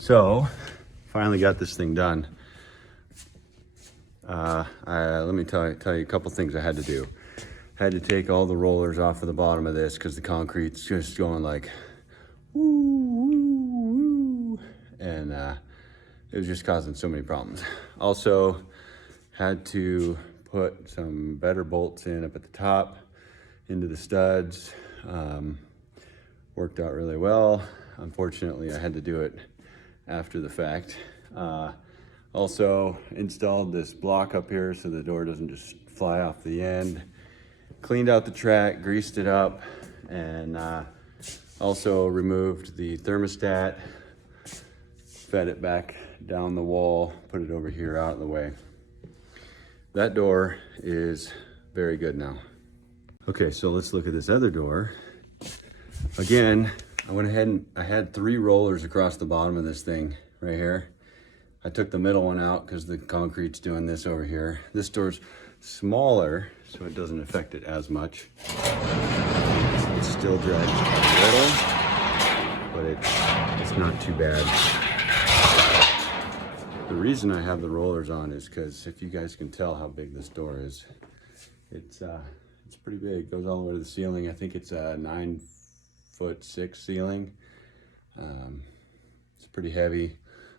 So, finally got this thing done. Let me tell you a couple things I had to do. Had to take all the rollers off of the bottom of this because the concrete's just going like woo, woo, woo. And it was just causing so many problems. Also, had to put some better bolts in up at the top into the studs. Worked out really well. Unfortunately, I had to do it after the fact. Also installed this block up here so the door doesn't just fly off the end. Cleaned out the track, greased it up, and also removed the thermostat, fed it back down the wall, put it over here out of the way. That door is very good now. Okay, so let's look at this other door. Again, I went ahead and I had 3 rollers across the bottom of this thing right here. I took the middle one out because the concrete's doing this over here. This door's smaller, so it doesn't affect it as much. It still drags a little, but it's not too bad. The reason I have the rollers on is because if you guys can tell how big this door is, it's pretty big. It goes all the way to the ceiling. I think it's a 9'6" ceiling. It's pretty heavy.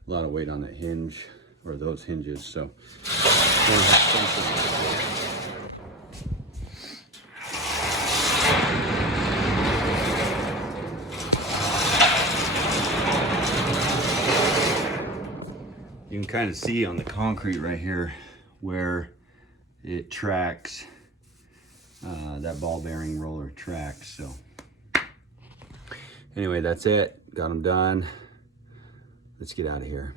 A lot of weight on that hinge, or those hinges, so you can kind of see on the concrete right here where it tracks, that ball bearing roller tracks. So anyway, that's it. Got them done. Let's get out of here.